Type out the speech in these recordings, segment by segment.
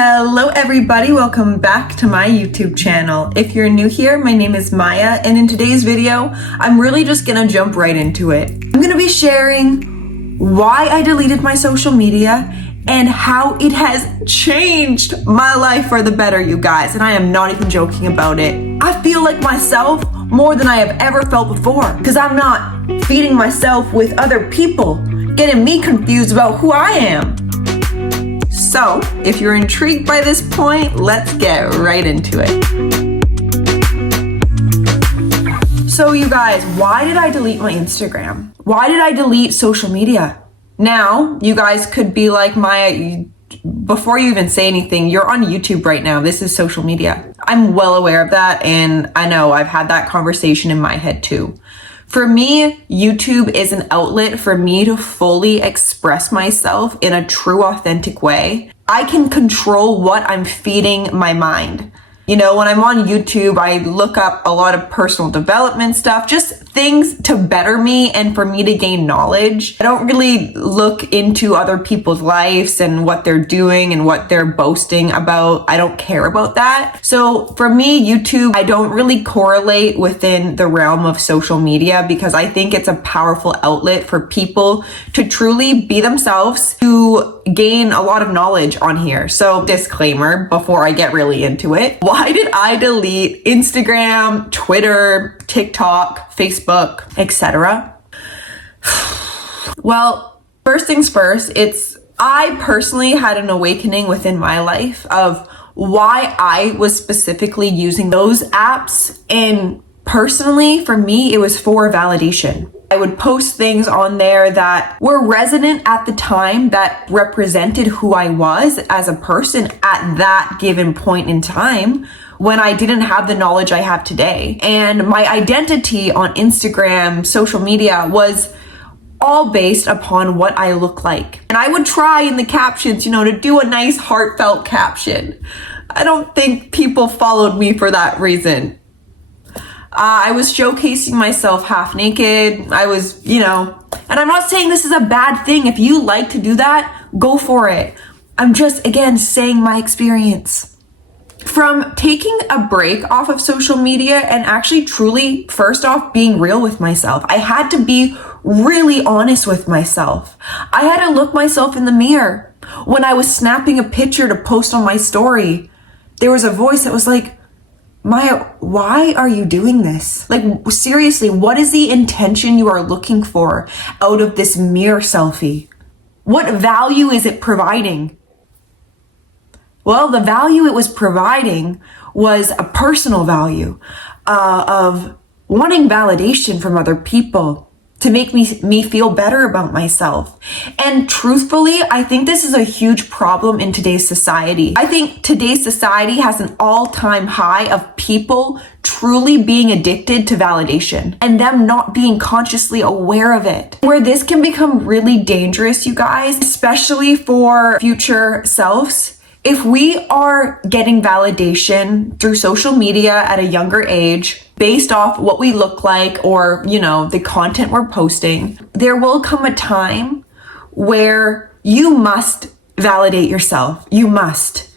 Hello everybody, welcome back to my YouTube channel. If you're new here, my name is Maya, and in today's video, I'm really just gonna jump right into it. I'm gonna be sharing why I deleted my social media and how it has changed my life for the better, you guys, and I am not even joking about it. I feel like myself more than I have ever felt before, because I'm not feeding myself with other people, getting me confused about who I am. So, if you're intrigued by this point, let's get right into it. So you guys, why did I delete my Instagram? Why did I delete social media? Now, you guys could be like, Maya, before you even say anything, you're on YouTube right now. This is social media. I'm well aware of that, and I know I've had that conversation in my head too. For me, YouTube is an outlet for me to fully express myself in a true, authentic way. I can control what I'm feeding my mind. You know, when I'm on YouTube, I look up a lot of personal development stuff, just things to better me and for me to gain knowledge. I don't really look into other people's lives and what they're doing and what they're boasting about. I don't care about that. So for me, YouTube, I don't really correlate within the realm of social media because I think it's a powerful outlet for people to truly be themselves, to gain a lot of knowledge on here. So disclaimer before I get really into it. Why did I delete Instagram, Twitter, TikTok, Facebook, etc.? Well, first things first, I personally had an awakening within my life of why I was specifically using those apps. And personally, for me, it was for validation. I would post things on there that were resonant at the time, that represented who I was as a person at that given point in time when I didn't have the knowledge I have today. And my identity on Instagram, social media was all based upon what I look like. And I would try in the captions, to do a nice heartfelt caption. I don't think people followed me for that reason. I was showcasing myself half naked. I was, and I'm not saying this is a bad thing. If you like to do that, go for it. I'm just, again, saying my experience. From taking a break off of social media and actually truly, first off, being real with myself. I had to be really honest with myself. I had to look myself in the mirror. When I was snapping a picture to post on my story, there was a voice that was like, Maya, why are you doing this? Like, seriously, what is the intention you are looking for out of this mirror selfie? What value is it providing? Well, the value it was providing was a personal value of wanting validation from other people to make me feel better about myself. And truthfully, I think this is a huge problem in today's society. I think today's society has an all-time high of people truly being addicted to validation and them not being consciously aware of it. Where this can become really dangerous, you guys, especially for future selves. If we are getting validation through social media at a younger age, based off what we look like or, the content we're posting, there will come a time where you must validate yourself. You must.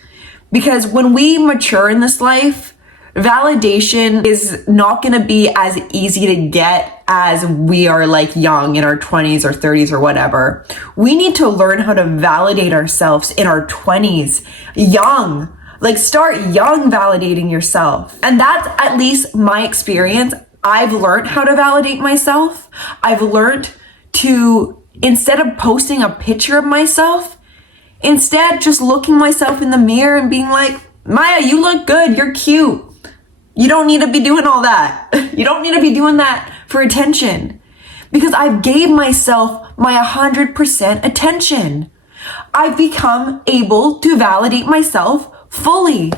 Because when we mature in this life, validation is not going to be as easy to get as we are like young in our 20s or 30s or whatever. We need to learn how to validate ourselves in our 20s, young. Like, start young validating yourself. And that's at least my experience. I've learned how to validate myself. I've learned to, instead of posting a picture of myself, instead just looking myself in the mirror and being like, Maya, you look good. You're cute. You don't need to be doing all that. You don't need to be doing that for attention. Because I've gave myself my 100% attention. I've become able to validate myself fully.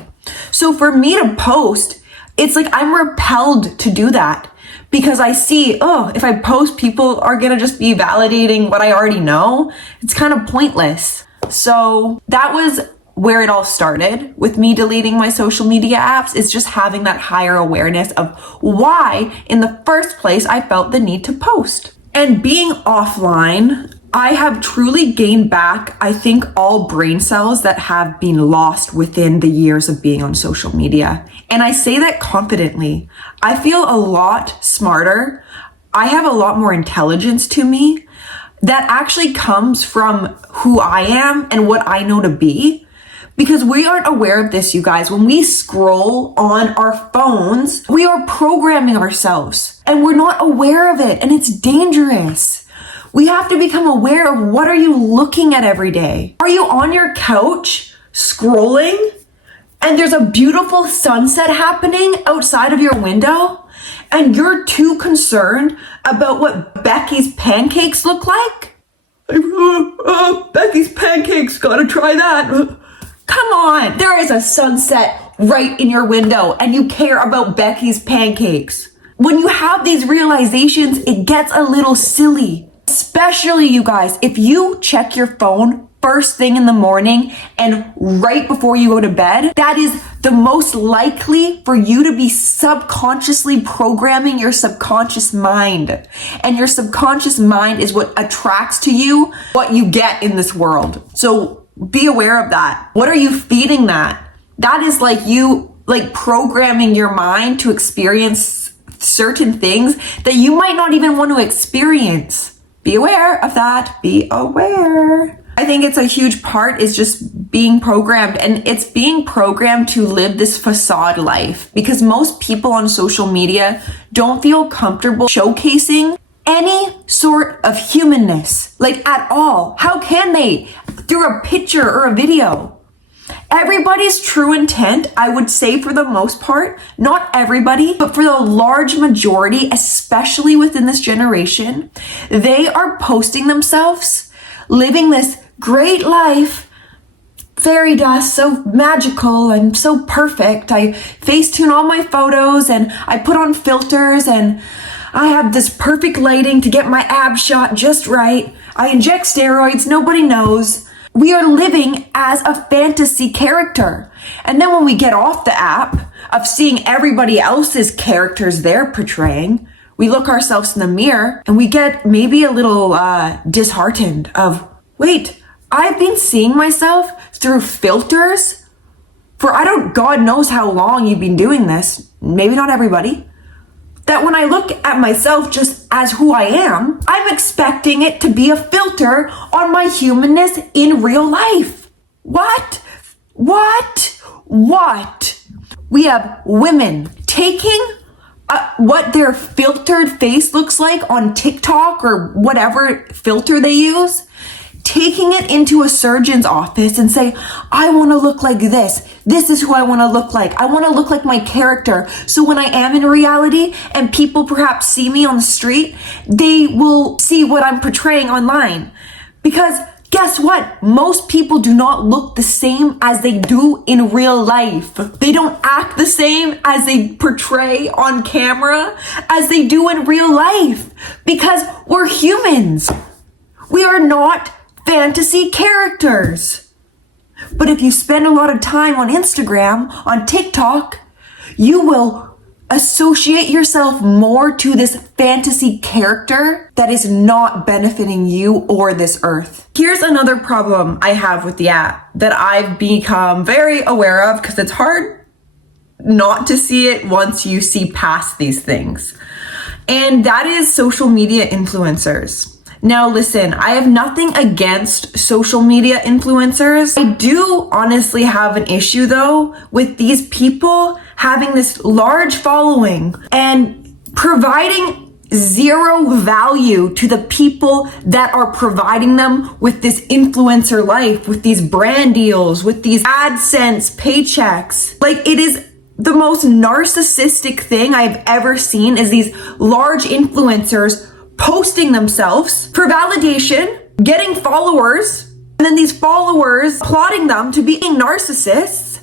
So for me to post, it's like I'm repelled to do that because I see, if I post, people are gonna just be validating what I already know. It's kind of pointless. So that was where it all started with me deleting my social media apps, is just having that higher awareness of why in the first place I felt the need to post. And being offline I have truly gained back, I think, all brain cells that have been lost within the years of being on social media. And I say that confidently. I feel a lot smarter. I have a lot more intelligence to me that actually comes from who I am and what I know to be. Because we aren't aware of this, you guys. When we scroll on our phones, we are programming ourselves and we're not aware of it, and it's dangerous. We have to become aware of what are you looking at every day. Are you on your couch scrolling and there's a beautiful sunset happening outside of your window and you're too concerned about what Becky's pancakes look like? Becky's pancakes, gotta try that. Come on, there is a sunset right in your window and you care about Becky's pancakes. When you have these realizations, it gets a little silly. Especially, you guys, if you check your phone first thing in the morning and right before you go to bed, that is the most likely for you to be subconsciously programming your subconscious mind. And your subconscious mind is what attracts to you what you get in this world. So be aware of that. What are you feeding that? That is like you programming your mind to experience certain things that you might not even want to experience. Be aware of that. Be aware. I think it's a huge part is just being programmed, and it's being programmed to live this facade life because most people on social media don't feel comfortable showcasing any sort of humanness, like at all. How can they? Through a picture or a video. Everybody's true intent, I would say for the most part, not everybody, but for the large majority, especially within this generation, they are posting themselves, living this great life, fairy dust, so magical and so perfect. I Facetune all my photos and I put on filters and I have this perfect lighting to get my abs shot just right. I inject steroids, nobody knows. We are living as a fantasy character. And then when we get off the app of seeing everybody else's characters they're portraying, we look ourselves in the mirror and we get maybe a little disheartened of, wait, I've been seeing myself through filters for God knows how long you've been doing this. Maybe not everybody. That when I look at myself just as who I am, I'm expecting it to be a filter on my humanness in real life. What? We have women taking what their filtered face looks like on TikTok or whatever filter they use, taking it into a surgeon's office and say, I want to look like this. This is who I want to look like. I want to look like my character. So when I am in reality and people perhaps see me on the street, they will see what I'm portraying online. Because guess what? Most people do not look the same as they do in real life. They don't act the same as they portray on camera as they do in real life. Because we're humans. We are not fantasy characters. But if you spend a lot of time on Instagram, on TikTok, you will associate yourself more to this fantasy character that is not benefiting you or this earth. Here's another problem I have with the app that I've become very aware of because it's hard not to see it once you see past these things. And that is social media influencers. Now listen, I have nothing against social media influencers. I do honestly have an issue though with these people having this large following and providing zero value to the people that are providing them with this influencer life, with these brand deals, with these AdSense paychecks. Like, it is the most narcissistic thing I've ever seen is these large influencers posting themselves for validation, getting followers, and then these followers applauding them to being narcissists,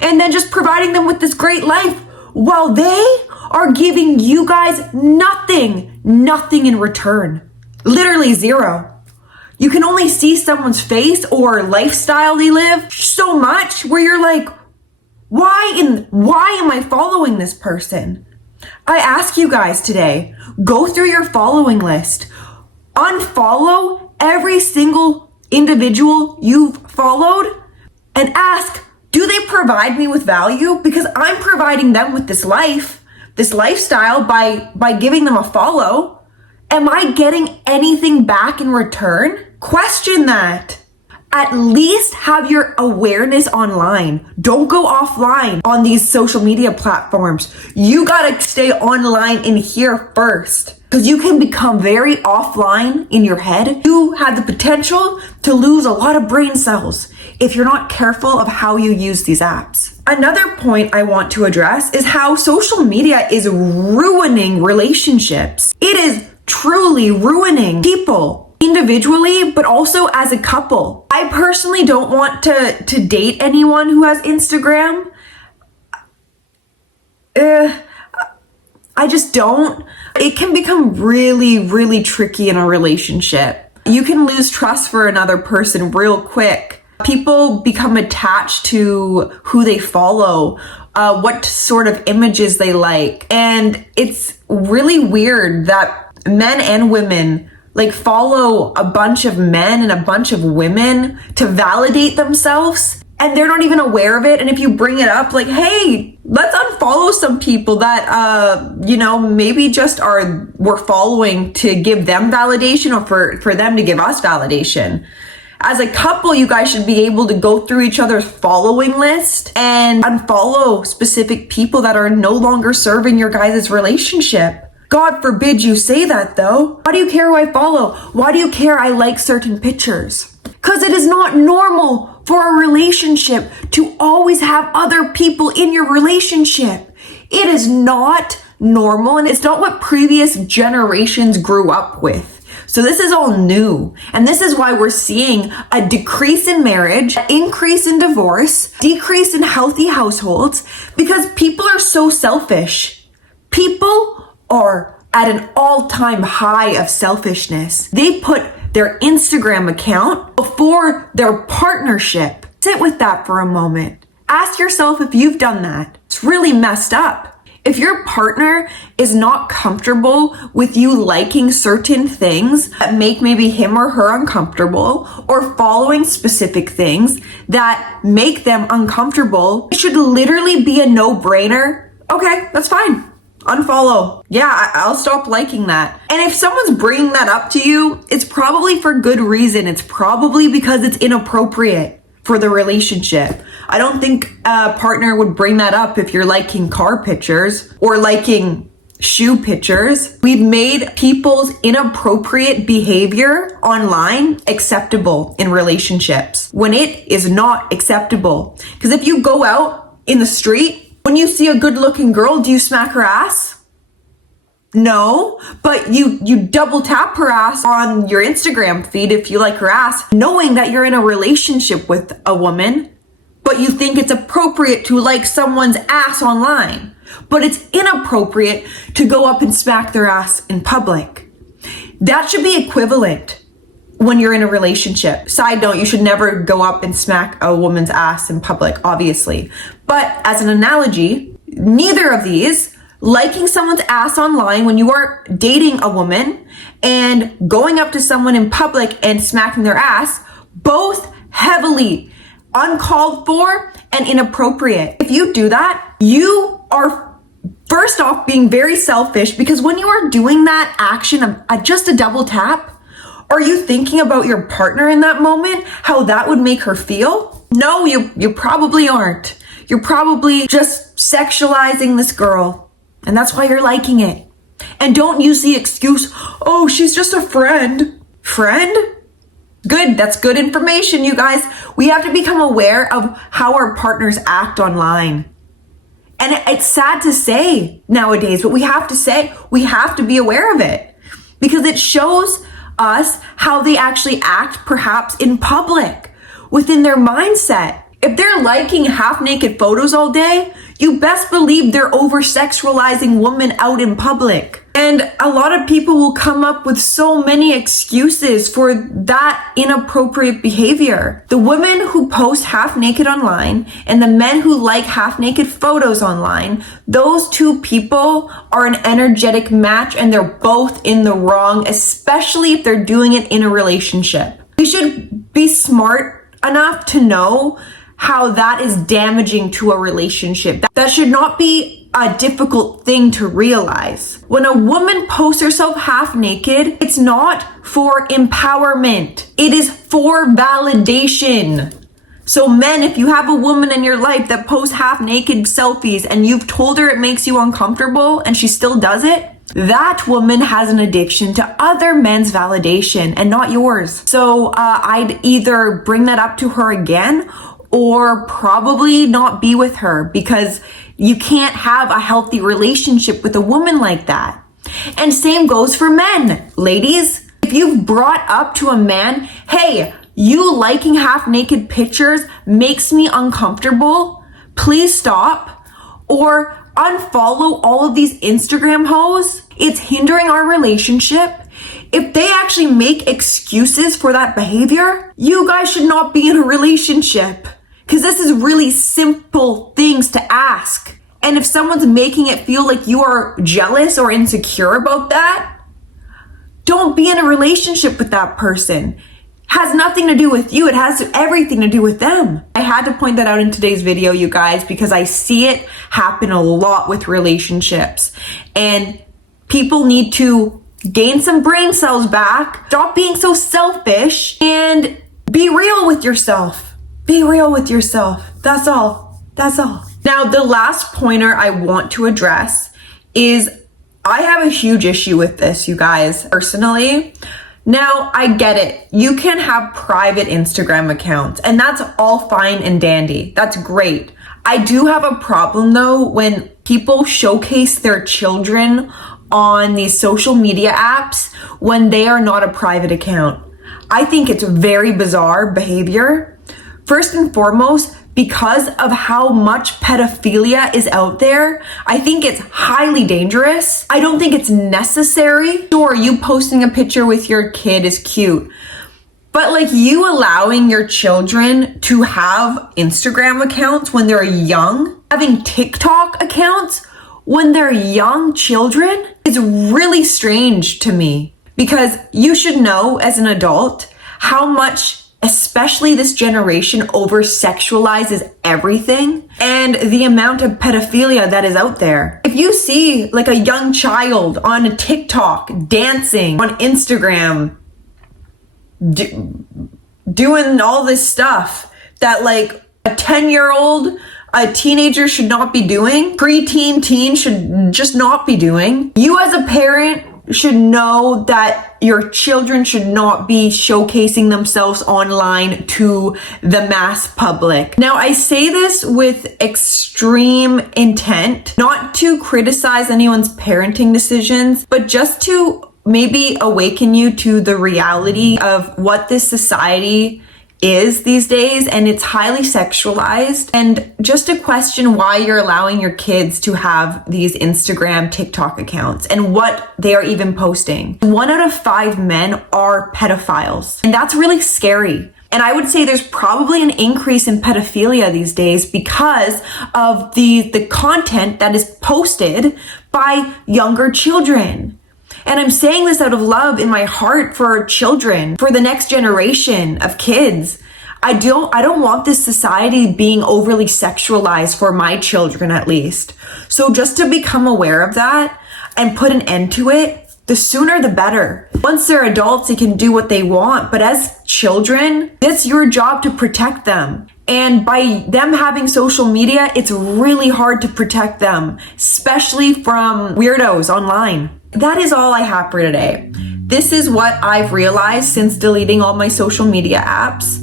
and then just providing them with this great life while they are giving you guys nothing in return. Literally zero. You can only see someone's face or lifestyle they live so much where you're like, why am I following this person? I ask you guys today, go through your following list, unfollow every single individual you've followed and ask, do they provide me with value? Because I'm providing them with this lifestyle by giving them a follow. Am I getting anything back in return? Question that. At least have your awareness online. Don't go offline on these social media platforms. You gotta stay online in here first, because you can become very offline in your head. You have the potential to lose a lot of brain cells if you're not careful of how you use these apps. Another point I want to address is how social media is ruining relationships. It is truly ruining people individually, but also as a couple. I personally don't want to date anyone who has Instagram. I just don't. It can become really, really tricky in a relationship. You can lose trust for another person real quick. People become attached to who they follow, what sort of images they like. And it's really weird that men and women follow a bunch of men and a bunch of women to validate themselves, and they're not even aware of it. And if you bring it up, hey, let's unfollow some people that, maybe just we're following to give them validation, or for them to give us validation. As a couple, you guys should be able to go through each other's following list and unfollow specific people that are no longer serving your guys' relationship. God forbid you say that though. Why do you care who I follow? Why do you care I like certain pictures? Because it is not normal for a relationship to always have other people in your relationship. It is not normal, and it's not what previous generations grew up with. So this is all new. And this is why we're seeing a decrease in marriage, increase in divorce, decrease in healthy households, because people are so selfish. People are at an all-time high of selfishness. They put their Instagram account before their partnership. Sit with that for a moment. Ask yourself if you've done that. It's really messed up. If your partner is not comfortable with you liking certain things that make maybe him or her uncomfortable, or following specific things that make them uncomfortable, it should literally be a no-brainer. Okay, that's fine. Unfollow. Yeah, I'll stop liking that. And if someone's bringing that up to you, it's probably for good reason. It's probably because it's inappropriate for the relationship. I don't think a partner would bring that up if you're liking car pictures or liking shoe pictures. We've made people's inappropriate behavior online acceptable in relationships when it is not acceptable. Because if you go out in the street, when you see a good-looking girl, do you smack her ass? No, but you double tap her ass on your Instagram feed if you like her ass, knowing that you're in a relationship with a woman, but you think it's appropriate to like someone's ass online, but it's inappropriate to go up and smack their ass in public. That should be equivalent when you're in a relationship. Side note, you should never go up and smack a woman's ass in public, obviously. But as an analogy, neither of these, liking someone's ass online when you are dating a woman and going up to someone in public and smacking their ass, both heavily uncalled for and inappropriate. If you do that, you are first off being very selfish, because when you are doing that action of just a double tap, are you thinking about your partner in that moment, how that would make her feel? No, you probably aren't. You're probably just sexualizing this girl, and that's why you're liking it. And don't use the excuse, oh, she's just a friend. Friend? Good, that's good information, you guys. We have to become aware of how our partners act online. And it's sad to say nowadays, but we have to be aware of it, because it shows us how they actually act perhaps in public within their mindset. If they're liking half-naked photos all day, you best believe they're over-sexualizing women out in public. And a lot of people will come up with so many excuses for that inappropriate behavior. The women who post half naked online and the men who like half naked photos online, those two people are an energetic match and they're both in the wrong, especially if they're doing it in a relationship. We should be smart enough to know how that is damaging to a relationship. That should not be a difficult thing to realize. When a woman posts herself half naked, it's not for empowerment. It is for validation. So men, if you have a woman in your life that posts half naked selfies and you've told her it makes you uncomfortable and she still does it, that woman has an addiction to other men's validation and not yours. So I'd either bring that up to her again or probably not be with her, because you can't have a healthy relationship with a woman like that. And same goes for men. Ladies, if you've brought up to a man, hey, you liking half naked pictures makes me uncomfortable, please stop, or unfollow all of these Instagram hoes, it's hindering our relationship. If they actually make excuses for that behavior, you guys should not be in a relationship. Because this is really simple things to ask. And if someone's making it feel like you are jealous or insecure about that, don't be in a relationship with that person. Has nothing to do with you. It has everything to do with them. I had to point that out in today's video, you guys, because I see it happen a lot with relationships. And people need to gain some brain cells back, stop being so selfish, and be real with yourself. Be real with yourself. That's all. That's all. Now, the last pointer I want to address is I have a huge issue with this, you guys, personally. Now, I get it. You can have private Instagram accounts, and that's all fine and dandy. That's great. I do have a problem, though, when people showcase their children on these social media apps when they are not a private account. I think it's very bizarre behavior. First and foremost, because of how much pedophilia is out there, I think it's highly dangerous. I don't think it's necessary. Sure, you posting a picture with your kid is cute, but like you allowing your children to have Instagram accounts when they're young, having TikTok accounts when they're young children is really strange to me, because you should know as an adult how much especially this generation over sexualizes everything and the amount of pedophilia that is out there. If you see like a young child on a TikTok dancing on Instagram, doing all this stuff that like a 10-year-old, a teenager should not be doing, preteen, teen should just not be doing, you as a parent should know that your children should not be showcasing themselves online to the mass public. Now, I say this with extreme intent, not to criticize anyone's parenting decisions, but just to maybe awaken you to the reality of what this society is these days, and it's highly sexualized, and just to question why you're allowing your kids to have these Instagram, TikTok accounts and what they are even posting. 1 out of 5 men are pedophiles, and that's really scary. And I would say there's probably an increase in pedophilia these days because of the content that is posted by younger children. And I'm saying this out of love in my heart for children, for the next generation of kids. I don't want this society being overly sexualized for my children, at least. So just to become aware of that and put an end to it, the sooner the better. Once they're adults, they can do what they want. But as children, it's your job to protect them. And by them having social media, it's really hard to protect them, especially from weirdos online. That is all I have for today. This is what I've realized since deleting all my social media apps.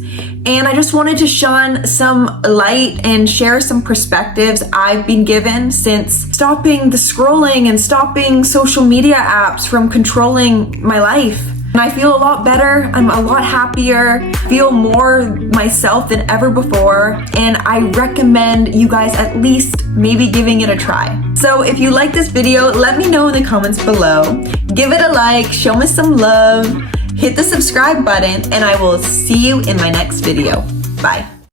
And I just wanted to shine some light and share some perspectives I've been given since stopping the scrolling and stopping social media apps from controlling my life. And I feel a lot better, I'm a lot happier, feel more myself than ever before, and I recommend you guys at least maybe giving it a try. So if you like this video, let me know in the comments below. Give it a like, show me some love, hit the subscribe button, and I will see you in my next video. Bye.